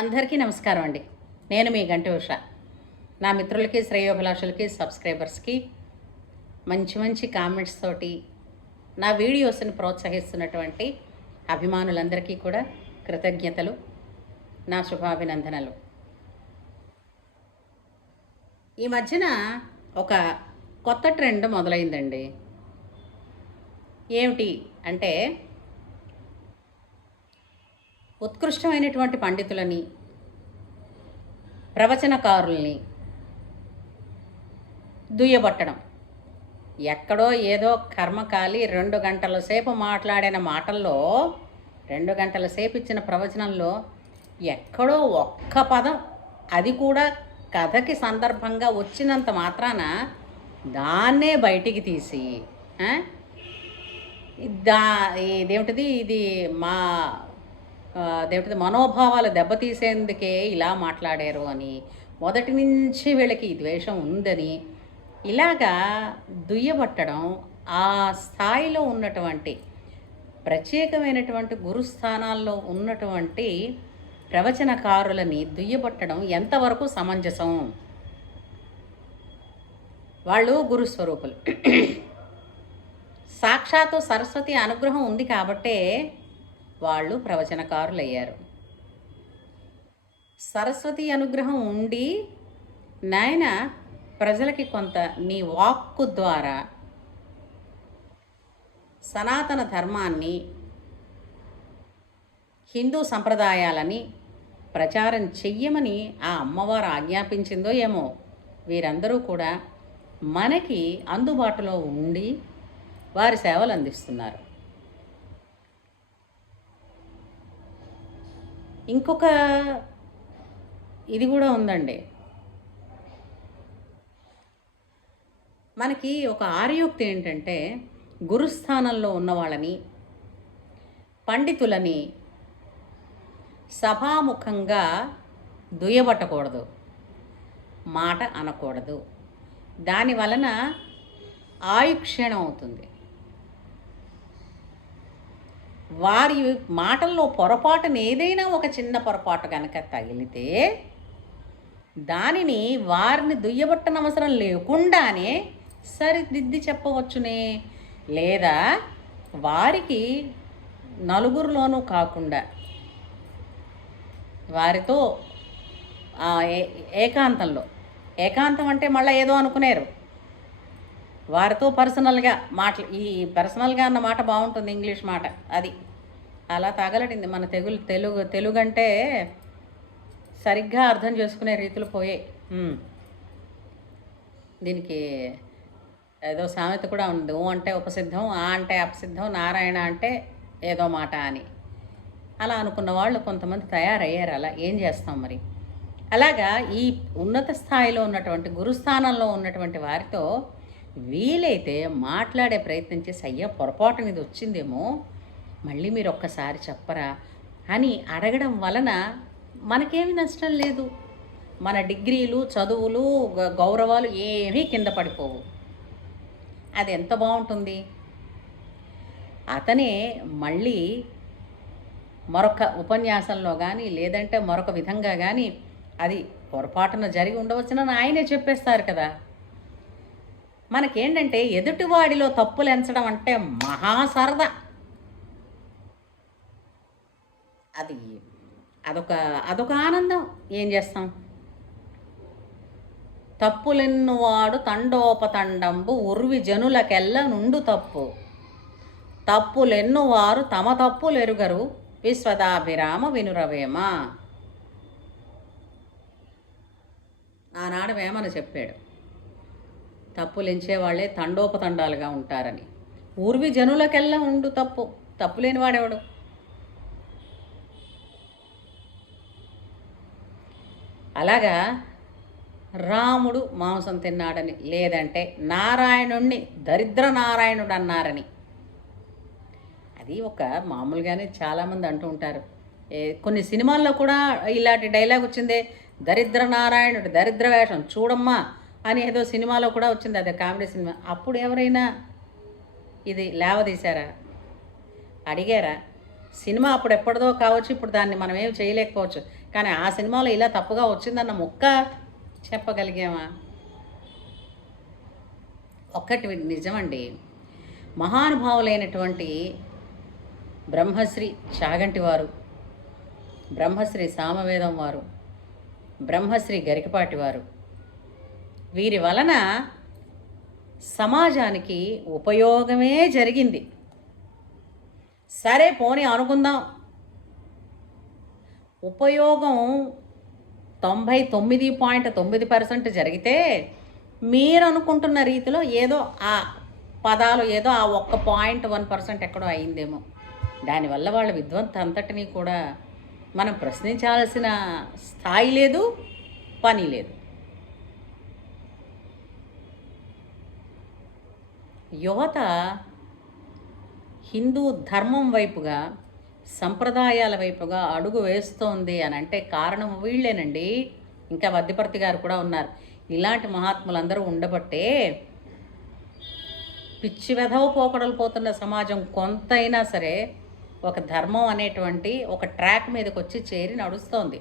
అందరికీ నమస్కారం అండి. నేను మీ గంటి ఉష. నా మిత్రులకి, శ్రేయోభిలాషులకి, సబ్స్క్రైబర్స్కి మంచి మంచి కామెంట్స్ తోటి నా వీడియోస్ని ప్రోత్సహిస్తున్నటువంటి అభిమానులందరికీ కూడా కృతజ్ఞతలు, నా శుభాభినందనలు. ఈ మధ్యన ఒక కొత్త ట్రెండ్ మొదలైందండి. ఏమిటి అంటే, ఉత్కృష్టమైనటువంటి పండితులని, ప్రవచనకారుల్ని దుయ్యబట్టడం. ఎక్కడో ఏదో కర్మకాలి 2 గంటల సేపు మాట్లాడిన మాటల్లో, 2 గంటల సేపు ఇచ్చిన ప్రవచనంలో ఎక్కడో ఒక్క పదం, అది కూడా కథకి సందర్భంగా వచ్చినంత మాత్రాన దాన్నే బయటికి తీసి ఇదేమిటిది, ఇది మా అదేమిటిది మనోభావాలు దెబ్బతీసేందుకే ఇలా మాట్లాడారు అని, మొదటి నుంచి వీళ్ళకి ద్వేషం ఉందని ఇలాగా దుయ్యబట్టడం, ఆ స్థాయిలో ఉన్నటువంటి ప్రత్యేకమైనటువంటి గురుస్థానాల్లో ఉన్నటువంటి ప్రవచనకారులని దుయ్యబట్టడం ఎంతవరకు సమంజసం? వాళ్ళు గురుస్వరూపులు. సాక్షాత్తు సరస్వతి అనుగ్రహం ఉంది కాబట్టే వాళ్ళు ప్రవచనకారులయ్యారు. సరస్వతి అనుగ్రహం ఉండి, నాయన ప్రజలకి కొంత నీ వాక్కు ద్వారా సనాతన ధర్మాన్ని, హిందూ సంప్రదాయాలని ప్రచారం చెయ్యమని ఆ అమ్మవారు ఆజ్ఞాపించిందో ఏమో, వీరందరూ కూడా మనకి అందుబాటులో ఉండి వారి సేవలు అందిస్తున్నారు. ఇంకొక ఇది కూడా ఉందండి. మనకి ఒక ఆర్యోక్తి ఏంటంటే, గురుస్థానంలో ఉన్న వాళ్ళని, పండితులని సభాముఖంగా దుయ్యబట్టకూడదు, మాట అనకూడదు. దాని వలన ఆయుక్షీణం అవుతుంది. వారి మాటల్లో పొరపాటున ఏదైనా ఒక చిన్న పొరపాటు కనుక తగిలితే దానిని వారిని దుయ్యబట్టనవసరం లేకుండానే సరిదిద్ది చెప్పవచ్చునే. లేదా వారికి నలుగురిలోనూ కాకుండా వారితో ఏకాంతం అంటే మళ్ళీ ఏదో అనుకునేరు, వారితో పర్సనల్గా ఈ పర్సనల్గా అన్న మాట బాగుంటుంది, ఇంగ్లీష్ మాట. అది అలా తగలడింది. మన తెలుగు అంటే సరిగ్గా అర్థం చేసుకునే రీతులు పోయే. దీనికి ఏదో సామెత కూడా ఉంది, ఓ అంటే ఉపసిద్ధం, ఆ అంటే అపసిద్ధం, నారాయణ అంటే ఏదో మాట అని. అలా అనుకున్న వాళ్ళు కొంతమంది తయారయ్యారు. అలా ఏం చేస్తాం మరి? అలాగా ఈ ఉన్నత స్థాయిలో ఉన్నటువంటి గురుస్థానంలో ఉన్నటువంటి వారితో వీలైతే మాట్లాడే ప్రయత్నం చేసి, అయ్యా పొరపాటున ఇది వచ్చిందేమో, మళ్ళీ మీరు ఒక్కసారి చెప్పరా అని అడగడం వలన మనకేమీ నష్టం లేదు. మన డిగ్రీలు, చదువులు, గౌరవాలు ఏమీ కింద పడిపోవు. అది ఎంత బాగుంటుంది. అతనే మళ్ళీ మరొక ఉపన్యాసంలో కానీ, లేదంటే మరొక విధంగా కానీ అది పొరపాటున జరిగి ఉండవచ్చునని ఆయనే చెప్పేస్తారు కదా. మనకేంటంటే ఎదుటివాడిలో తప్పులు ఎంచడం అంటే మహా సరదా. అదొక ఆనందం. ఏం చేస్తాం? తప్పులెన్నువాడు తండోపతండంబు ఉర్వి జనులకెల్ల నుండు తప్పు, తప్పులెన్నువారు తమ తప్పులెరుగరు విశ్వదాభిరామ వినురవేమ. ఆనాడు వేమన చెప్పాడు, తప్పులెంచేవాళ్లే తండోపతండాలుగా ఉంటారని. ఊర్వి జనులకెల్లా ఉండు తప్పు, తప్పు లేనివాడెవడు? అలాగా రాముడు మాంసం తిన్నాడని, లేదంటే నారాయణుణ్ణి దరిద్ర నారాయణుడు అన్నారని, అది ఒక మామూలుగానే చాలామంది అంటూ ఉంటారు. కొన్ని సినిమాల్లో కూడా ఇలాంటి డైలాగ్ వచ్చిందే, దరిద్ర నారాయణుడు, దరిద్ర వేషం చూడమ్మా అని ఏదో సినిమాలో కూడా వచ్చింది. అదే కామెడీ సినిమా. అప్పుడు ఎవరైనా ఇది లేవదీశారా? అడిగారా? సినిమా అప్పుడు ఎప్పటిదో కావచ్చు, ఇప్పుడు దాన్ని మనం ఏం చేయలేకపోవచ్చు. కానీ ఆ సినిమాలో ఇలా తప్పుగా వచ్చిందన్న ముక్క చెప్పగలిగామా? ఒక్కటి నిజమండి, మహానుభావులైనటువంటి బ్రహ్మశ్రీ చాగంటి వారు, బ్రహ్మశ్రీ సామవేదం వారు, బ్రహ్మశ్రీ గరికపాటి వారు, వీరి వలన సమాజానికి ఉపయోగమే జరిగింది. సరే పోనీ అనుకుందాం, ఉపయోగం 99.9% జరిగితే మీరు అనుకుంటున్న రీతిలో ఏదో ఆ పదాలు ఏదో ఆ 1.1% ఎక్కడో అయిందేమో. దానివల్ల వాళ్ళ విద్వత్ అంతటినీ కూడా మనం ప్రశ్నించాల్సిన స్థాయి లేదు, పని లేదు. యువత హిందూ ధర్మం వైపుగా, సంప్రదాయాల వైపుగా అడుగు వేస్తోంది అని అంటే కారణం వీళ్ళేనండి. ఇంకా వద్దిపర్తి గారు కూడా ఉన్నారు. ఇలాంటి మహాత్ములందరూ ఉండబట్టే పిచ్చి వెధవ పోకడలు పోతున్న సమాజం కొంతైనా సరే ఒక ధర్మం అనేటువంటి ఒక ట్రాక్ మీదకి వచ్చి చేరి నడుస్తోంది.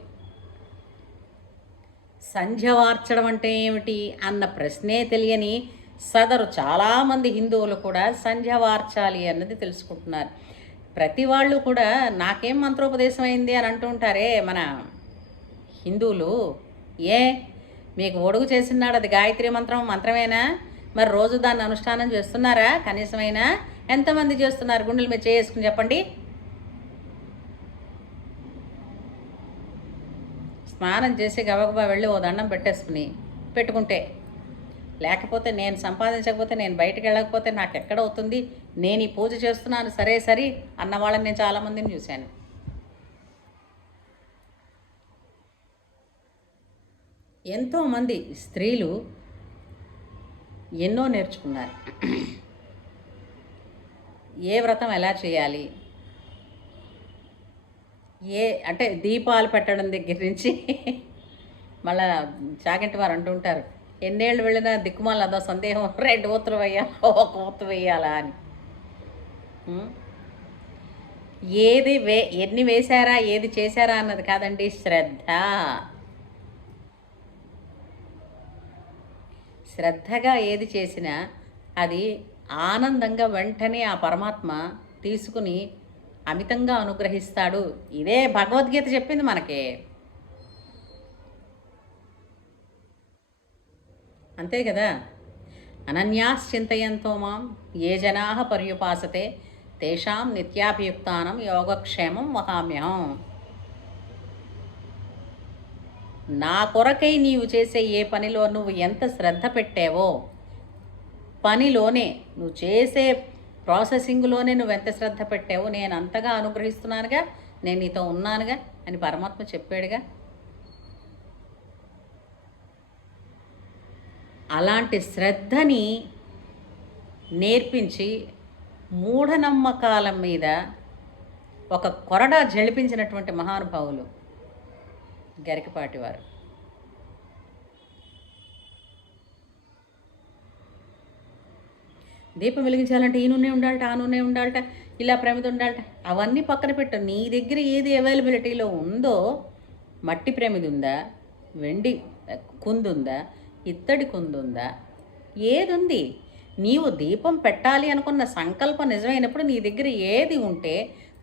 సంధ్య వార్చడం అంటే ఏమిటి అన్న ప్రశ్నే తెలియని సదరు చాలామంది హిందువులు కూడా సంధ్య వార్చాలి అన్నది తెలుసుకుంటున్నారు. ప్రతి వాళ్ళు కూడా నాకేం మంత్రోపదేశం అయింది అని అంటుంటారే మన హిందువులు. మీకు ఒడుగు చేసినాడు అది గాయత్రి మంత్రమేనా? మరి రోజు దాన్ని అనుష్ఠానం చేస్తున్నారా? కనీసమైనా ఎంతమంది చేస్తున్నారు? గుండెలు మీద చేసుకుని చెప్పండి. స్నానం చేసి గబగబా వెళ్ళి ఓ దండం పెట్టుకుంటే, లేకపోతే నేను సంపాదించకపోతే, నేను బయటకు వెళ్ళకపోతే నాకు ఎక్కడవుతుంది? నేను ఈ పూజ చేస్తున్నాను సరే అన్న వాళ్ళని నేను చాలామందిని చూశాను. ఎంతోమంది స్త్రీలు ఎన్నో నేర్చుకున్నారు. ఏ వ్రతం ఎలా చేయాలి, అంటే దీపాలు పెట్టడం దగ్గర నుంచి మళ్ళా చాగంటి వారు అంటుంటారు, ఎన్నేళ్ళు వెళ్ళినా దిక్కుమాల అదో సందేహం, 2 ఒత్తులు వేయాలా 1 ఒత్తు వేయాలా అని. ఎన్ని వేశారా ఏది చేశారా అన్నది కాదండి, శ్రద్ధగా ఏది చేసినా అది ఆనందంగా వెంటనే ఆ పరమాత్మ తీసుకుని అమితంగా అనుగ్రహిస్తాడు. ఇదే భగవద్గీత చెప్పింది మనకి. అంతే కదా. అనన్యాశ్చింతయంతో మాం ఏ జనాః పర్యుపాసతే తేషాం నిత్యాభియుక్తానం యోగక్షేమం వహామ్యహం. నా కొరకై నీవు చేసే ఏ పనిలో నువ్వు ఎంత శ్రద్ధ పెట్టావో, పనిలోనే నువ్వు చేసే ప్రాసెసింగ్లోనే నువ్వు ఎంత శ్రద్ధ పెట్టావో నేను అంతగా అనుగ్రహిస్తున్నానుగా, నేను నీతో ఉన్నానుగా అని పరమాత్మ చెప్పాడుగా. అలాంటి శ్రద్ధని నేర్పించి మూఢనమ్మకాల మీద ఒక కొరడా జడిపించినటువంటి మహానుభావులు గరికపాటి వారు. దీపం వెలిగించాలంటే ఈ నూనె ఉండాలట, ఆ నూనె ఉండాలట, ఇలా ప్రమిద ఉండాలట, అవన్నీ పక్కన పెట్టు. నీ దగ్గర ఏది అవైలబిలిటీలో ఉందో, మట్టి ప్రమిద ఉందా, వెండి కుందుందా, ఇత్తడి కుందుందా, ఏది ఉంది? నీవు దీపం పెట్టాలి అనుకున్న సంకల్పం నిజమైనప్పుడు నీ దగ్గర ఏది ఉంటే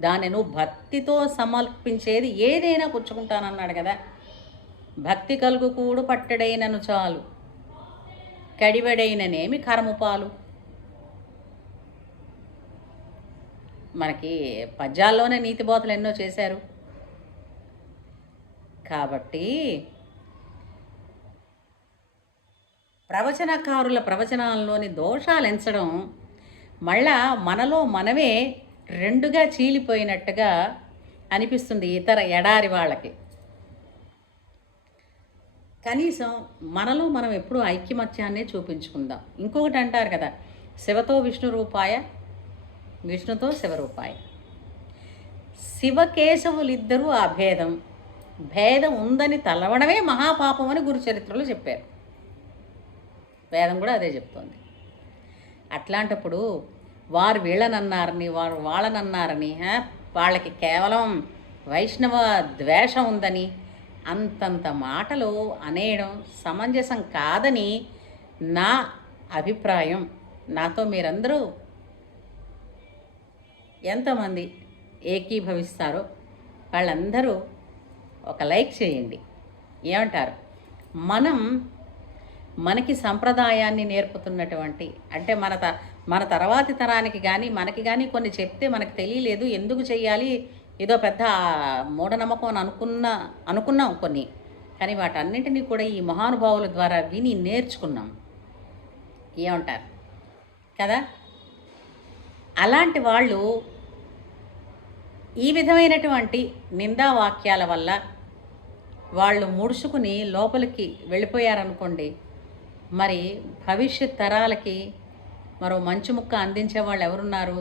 దాన్ని నువ్వు భక్తితో సమర్పించేది ఏదైనా పుచ్చుకుంటానన్నాడు కదా. భక్తి కలుగు కూడు పట్టడైనను చాలు, కడివడైననేమి కరముపాలు. మనకి పద్యాల్లోనే నీతి బోధలు ఎన్నో చేశారు. కాబట్టి ప్రవచనకారుల ప్రవచనాల్లోని దోషాలు ఎంచడం, మళ్ళా మనలో మనమే రెండుగా చీలిపోయినట్టుగా అనిపిస్తుంది ఇతర ఎడారి వాళ్ళకి. కనీసం మనలో మనం ఎప్పుడూ ఐక్యమత్యాన్ని చూపించుకుందాం. ఇంకొకటి అంటారు కదా, శివతో విష్ణు రూపాయ, విష్ణుతో శివరూపాయ. శివకేశవులిద్దరూ అభేదం, భేదం ఉందని తలవడమే మహాపాపం అని గురుచరిత్రలో చెప్పారు. వేదం కూడా అదే చెప్తోంది. అట్లాంటప్పుడు వారు వీళ్ళనన్నారని, వారు వాళ్ళనన్నారని వాళ్ళకి కేవలం వైష్ణవ ద్వేషం ఉందని అంతంత మాటలు అనేయడం సమంజసం కాదని నా అభిప్రాయం. నాతో మీరందరూ ఎంతమంది ఏకీభవిస్తారో వాళ్ళందరూ ఒక లైక్ చేయండి. ఏమంటారు? మనకి సంప్రదాయాన్ని నేర్పుతున్నటువంటి, అంటే మన తర్వాతి తరానికి కానీ మనకి కానీ కొన్ని చెప్తే మనకు తెలియలేదు, ఎందుకు చెయ్యాలి, ఏదో పెద్ద మూఢనమ్మకం అని అనుకున్నాం కొన్ని, కానీ వాటన్నింటినీ కూడా ఈ మహానుభావుల ద్వారా విని నేర్చుకున్నాం. ఏమంటారు కదా? అలాంటి వాళ్ళు ఈ విధమైనటువంటి నిందా వాక్యాల వల్ల వాళ్ళు ముడుచుకుని లోపలికి వెళ్ళిపోయారనుకోండి, మరి భవిష్యత్ తరాలకి మరో మంచి ముక్క అందించే వాళ్ళు ఎవరున్నారు?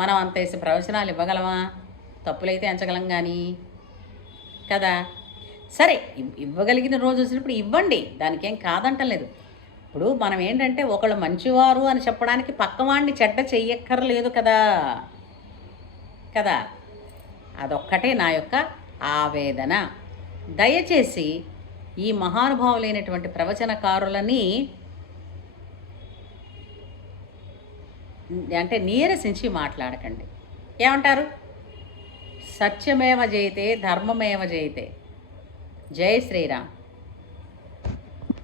మనం అంత వేసి ప్రవచనాలు ఇవ్వగలమా? తప్పులైతే ఎంచగలం కానీ కదా. సరే, ఇవ్వగలిగిన రోజు వచ్చినప్పుడు ఇవ్వండి, దానికేం కాదంటలేదు. ఇప్పుడు మనం ఏంటంటే ఒకళ్ళు మంచివారు అని చెప్పడానికి పక్కవాడిని చెడ్డ చెయ్యక్కర్లేదు కదా కదా. అదొక్కటే నా యొక్క ఆవేదన. దయచేసి ఈ మహానుభావులైనటువంటి ప్రవచనకారులని అంటే నీరసించి మాట్లాడకండి. ఏమంటారు? సత్యమేవ జయతే, ధర్మమేవ జయతే. జై శ్రీరామ్.